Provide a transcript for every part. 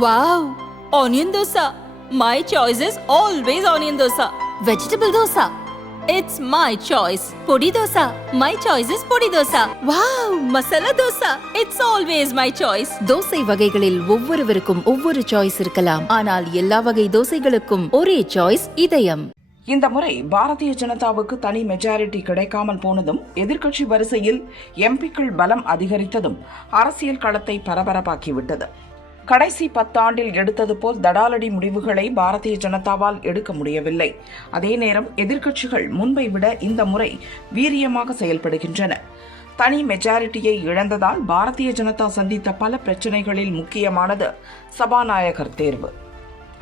Wow! Onion dosa. My choice is always onion dosa. Vegetable dosa. It's my choice. Podi dosa. My choice is podi dosa. Wow! Masala dosa. It's always my choice. Dosa வகைகளில் ஒவ்வொருவருக்கும் ஒவ்வொரு choice இருக்கலாம், ஆனால் எல்லா வகை தோசைகளுக்கும் ஒரே choice இதயம். இந்த முறை பாரதிய ஜனதாவுக்கு தனி மெஜாரிட்டி கிடைக்காமல் போனதும், எதிர்க்கட்சி வரிசையில் எம்பிக்கள் பலம் அதிகரித்ததும் அரசியல் களத்தை பரபரப்பாக்கிவிட்டது. கடைசி 10 ஆண்டில் எடுத்தது போல் தடாலடி முடிவுகளை பாரதிய ஜனதாவால் எடுக்க முடியவில்லை. அதே நேரம் எதிர்க்கட்சிகள் முன்பை விட இந்த முறை வீரியமாக செயல்படுகின்றன. தனி மெஜாரிட்டியை இழந்ததால் பாரதிய ஜனதா சந்தித்த பல பிரச்சினைகளில் முக்கியமானது சபாநாயகர் தேர்வு.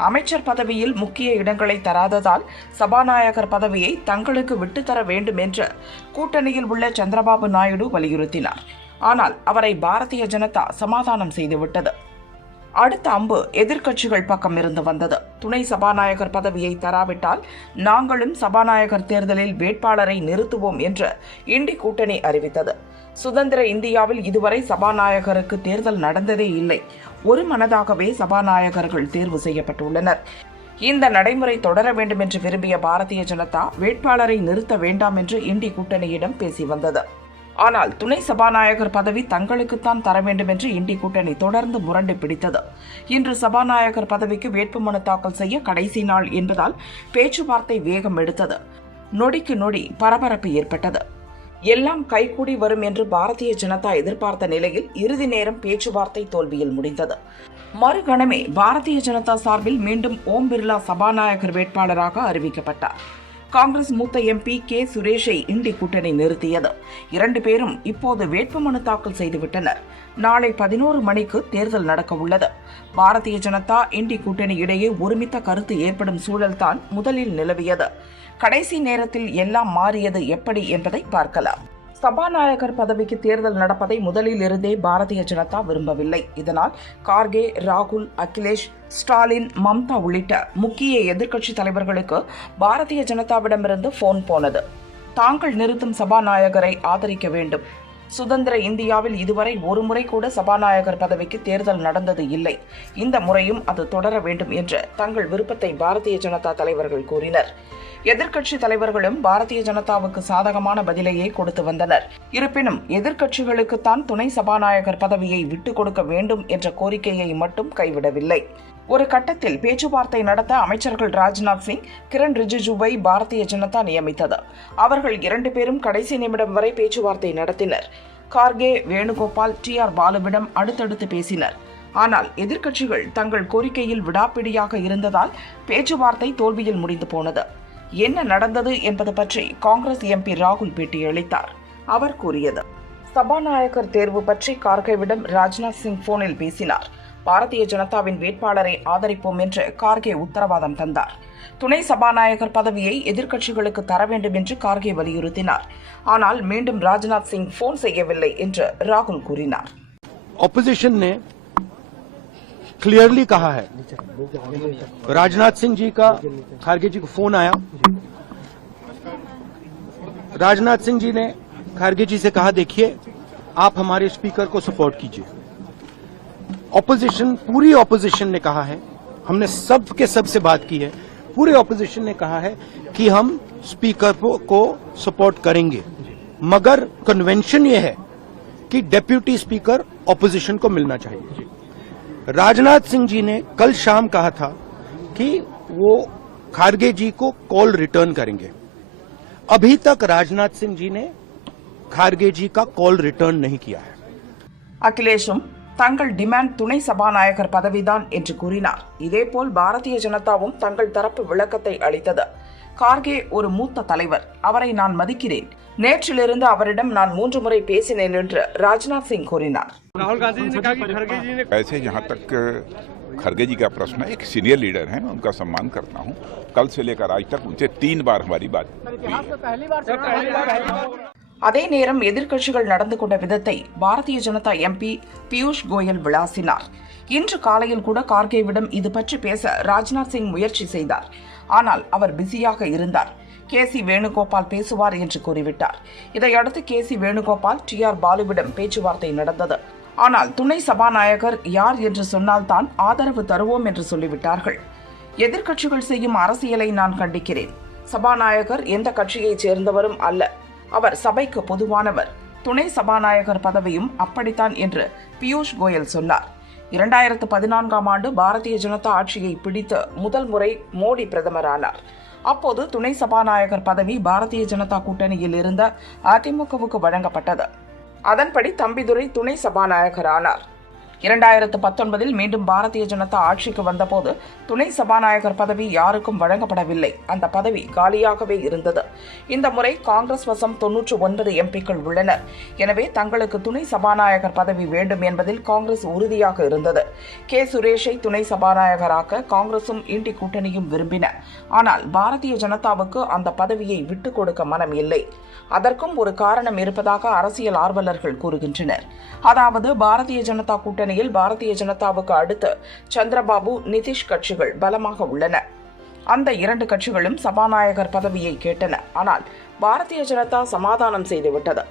அமைச்சர் பதவியில் முக்கிய இடங்களை தராததால் சபாநாயகர் பதவியை தங்களுக்கு விட்டுத்தர வேண்டும் என்று கூட்டணியில் உள்ள சந்திரபாபு நாயுடு வலியுறுத்தினார். ஆனால் அவரை பாரதிய ஜனதா சமாதானம் செய்துவிட்டது. அடுத்த அம்பு எதிர்க்கட்சிகள் பக்கம் இருந்து வந்தது. துணை சபாநாயகர் பதவியை தராவிட்டால் நாங்களும் சபாநாயகர் தேர்தலில் வேட்பாளரை நிறுத்துவோம் என்று இண்டி கூட்டணி அறிவித்தது. சுதந்திர இந்தியாவில் இதுவரை சபாநாயகருக்கு தேர்தல் நடந்ததே இல்லை. ஒரு மனதாகவே சபாநாயகர்கள் தேர்வு செய்யப்பட்டுள்ளனர். இந்த நடைமுறை தொடர வேண்டும் என்று விரும்பிய பாரதிய ஜனதா வேட்பாளரை நிறுத்த வேண்டாம் என்று இண்டி கூட்டணியிடம் பேசி வந்தது. ஆனால் துணை சபாநாயகர் பதவி தங்களுக்குத்தான் தர வேண்டும் என்று இண்டி கூட்டணி தொடர்ந்து முரண்டு பிடித்தது. இன்று சபாநாயகர் பதவிக்கு வேட்புமனு தாக்கல் செய்ய கடைசி நாள் என்பதால் பேச்சுவார்த்தை வேகம் எடுத்தது. நொடிக்கு நொடி பரபரப்பு ஏற்பட்டது. எல்லாம் கைகூடி வரும் என்று பாரதிய ஜனதா எதிர்பார்த்த நிலையில் இறுதி நேரம் பேச்சுவார்த்தை தோல்வியில் முடிந்தது. மறுகணமே பாரதிய ஜனதா சார்பில் மீண்டும் ஓம் பிர்லா சபாநாயகர் வேட்பாளராக அறிவிக்கப்பட்டார். காங்கிரஸ் மூத்த எம்பி கே சுரேஷை இண்டி கூட்டணி நிறுத்தியது. 2 பேரும் இப்போது வேட்புமனு தாக்கல் செய்துவிட்டனர். நாளை 11 மணிக்கு தேர்தல் நடக்க உள்ளது. பாரதிய ஜனதா இண்டி கூட்டணி இடையே ஒருமித்த கருத்து ஏற்படும் சூழல்தான் முதலில் நிலவியது. கடைசி நேரத்தில் எல்லாம் மாறியது எப்படி என்பதை பார்க்கலாம். சபாநாயகர் பதவிக்கு தேர்தல் நடப்பதை முதலில் இருந்தே பாரதிய ஜனதா விரும்பவில்லை. இதனால் கார்கே, ராகுல், அகிலேஷ், ஸ்டாலின், மம்தா உள்ளிட்ட முக்கிய எதிர்க்கட்சி தலைவர்களுக்கு பாரதிய ஜனதாவிடமிருந்து போன் போனது. தாங்கள் நிறுத்தும் சபாநாயகரை ஆதரிக்க வேண்டும். சுதந்திர இந்தியாவில் இதுவரை ஒரு முறை கூட சபாநாயகர் பதவிக்கு தேர்தல் நடந்தது இல்லை. இந்த முறையும் அது தொடர வேண்டும் என்று தங்கள் விருப்பத்தை பாரதிய ஜனதா தலைவர்கள் கூறினர். எதிர்க்கட்சி தலைவர்களும் பாரதிய ஜனதாவுக்கு சாதகமான பதிலையே கொடுத்து வந்தனர். இருப்பினும் எதிர்க்கட்சிகளுக்குத்தான் துணை சபாநாயகர் பதவியை விட்டுக் கொடுக்க வேண்டும் என்ற கோரிக்கையை மட்டும் கைவிடவில்லை. ஒரு கட்டத்தில் பேச்சுவார்த்தை நடத்த அமைச்சர்கள் ராஜ்நாத் சிங், கிரண் ரிஜிஜுவை பாரதிய ஜனதா நியமித்தது. அவர்கள் 2 பேரும் கடைசி நிமிடம் வரை பேச்சுவார்த்தை நடத்தினர். கார்கே, வேணுகோபால், டிஆர் பாலுவிடம் அடுத்தடுத்து பேசினர். ஆனால் எதிர்க்கட்சிகள் தங்கள் கோரிக்கையில் விடாப்பிடியாக இருந்ததால் பேச்சுவார்த்தை தோல்வியில் முடிந்து போனது. என்ன நடந்தது என்பது பற்றி காங்கிரஸ் எம்பி ராகுல் பேட்டியளித்தார். அவர் கூறியது: சபாநாயகர் தேர்வு பற்றி கார்கேவிடம் ராஜ்நாத் சிங் போனில் பேசினார். பாரதிய ஜனதாவின் வேட்பாளரை ஆதரிப்போம் என்று கார்கே உத்தரவாதம் தந்தார். துணை சபாநாயகர் பதவியை எதிர்க்கட்சிகளுக்கு தர வேண்டும் என்று கார்கே வலியுறுத்தினார். ஆனால் மீண்டும் ராஜ்நாத் சிங் போன் செய்யவில்லை என்று ராகுல் கூறினார். ऑपोजिशन ने क्लियरली कहा है, राजनाथ सिंह जी का खारगे जी को फोन आया. राजनाथ सिंह जी ने खारगे जी से कहा, देखिए आप हमारे स्पीकर को सपोर्ट कीजिए. ऑपोजिशन, पूरी ऑपोजिशन ने कहा है, हमने सब के सब से बात की है, पूरे ऑपोजिशन ने कहा है कि हम स्पीकर को सपोर्ट करेंगे, मगर कन्वेंशन ये है कि डेप्यूटी स्पीकर ऑपोजिशन को मिलना चाहिए. राजनाथ सिंह जी ने कल शाम कहा था कि वो खारगे जी को कॉल रिटर्न करेंगे. अभी तक राजनाथ सिंह जी ने खारगे जी का कॉल रिटर्न नहीं किया है. அகிலேஷும் தங்கள் டிமாண்ட் துணை சபாநாயகர் பதவிதான் என்று கூறினார். இதேபோல் பாரதிய ஜனதாவும் தங்கள் தரப்பு விளக்கத்தை அளித்தது. கார்கே ஒரு மூத்த தலைவர், அவரை நான் மதிக்கிறேன். நேற்றிலிருந்து அவரிடம் நான் 3 முறை பேசினேன் என்று ராஜ்நாத் சிங் கூறினார். राहुल गांधी ने कहा कि खड़गे जी ने ऐसे जहाँ तक खड़गे जी का प्रश्न है, एक सीनियर लीडर हैं, मैं उनका सम्मान करता हूँ. कल से लेकर आज तक उनसे 3 बार हमारी बात हुई. அதே நேரம் எதிர்க்கட்சிகள் நடந்து கொண்ட விதத்தை பாரதிய ஜனதா எம்பி பியூஷ் கோயல் விளாசினார். இன்று காலையில் கூட கார்கேவிடம் இது பற்றி பேச ராஜ்நாத் சிங் முயற்சி செய்தார். ஆனால் அவர் பிஸியாக இருந்தார். கேசி வேணுகோபால் பேசுவார் என்று கூறிவிட்டார். இதையடுத்து கேசி வேணுகோபால் டிஆர் பாலுவிடம் பேச்சுவார்த்தை நடந்தது. ஆனால் துணை சபாநாயகர் யார் என்று சொன்னால்தான் ஆதரவு தருவோம் என்று சொல்லிவிட்டார்கள். எதிர்க்கட்சிகள் செய்யும் அரசியலை நான் கண்டிக்கிறேன். சபாநாயகர் எந்த கட்சியைச் சேர்ந்தவரும் அல்ல. அவர் சபைக்கு பொதுவானவர். துணை சபாநாயகர் பதவியும் அப்படித்தான் என்று பியூஷ் கோயல் சொன்னார். 2014ஆம் ஆண்டு பாரதிய ஜனதா ஆட்சியை பிடித்து முதல் முறை மோடி பிரதமரானார். அப்போது துணை சபாநாயகர் பதவி பாரதிய ஜனதா கூட்டணியில் இருந்த அதிமுகவுக்கு வழங்கப்பட்டது. அதன்படி தம்பிதுரை துணை சபாநாயகர் ஆனார். 2019இல் மீண்டும் பாரதிய ஜனதா ஆட்சிக்கு வந்தபோது துணை சபாநாயகர் பதவி யாருக்கும் வழங்கப்படவில்லை. அந்த பதவி காலியாகவே இருந்தது. இந்த முறை காங்கிரஸ் வசம் 99 எம்பிக்கள் உள்ளனர். எனவே தங்களுக்கு துணை சபாநாயகர் பதவி வேண்டும் என்பதில் காங்கிரஸ் உறுதியாக இருந்தது. கே சுரேஷை துணை சபாநாயகராக்க காங்கிரசும் இண்டி கூட்டணியும் விரும்பின. ஆனால் பாரதிய ஜனதாவுக்கு அந்த பதவியை விட்டுக் கொடுக்க மனம் இல்லை. அதற்கும் ஒரு காரணம் இருப்பதாக அரசியல் ஆர்வலர்கள் கூறுகின்றனர். அதாவது பாரதிய ஜனதா கூட்டணியில் பாரதிய ஜனதாவுக்கு அடுத்து சந்திரபாபு, நிதிஷ் கட்சிகள் பலமாக உள்ளன. அந்த 2 கட்சிகளும் சபாநாயகர் பதவியை கேட்டன. ஆனால் பாரதிய ஜனதா சமாதானம் செய்துவிட்டது.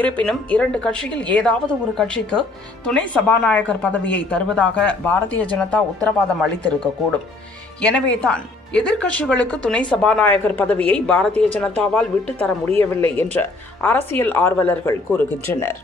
இருப்பினும் 2 கட்சியில் ஏதாவது ஒரு கட்சிக்கு துணை சபாநாயகர் பதவியை தருவதாக பாரதிய ஜனதா உத்தரவாதம் அளித்திருக்கக்கூடும். எனவேதான் எதிர்க்கட்சிகளுக்கு துணை சபாநாயகர் பதவியை பாரதிய ஜனதாவால் விட்டுத்தர முடியவில்லை என்று அரசியல் ஆர்வலர்கள் கூறுகின்றனர்.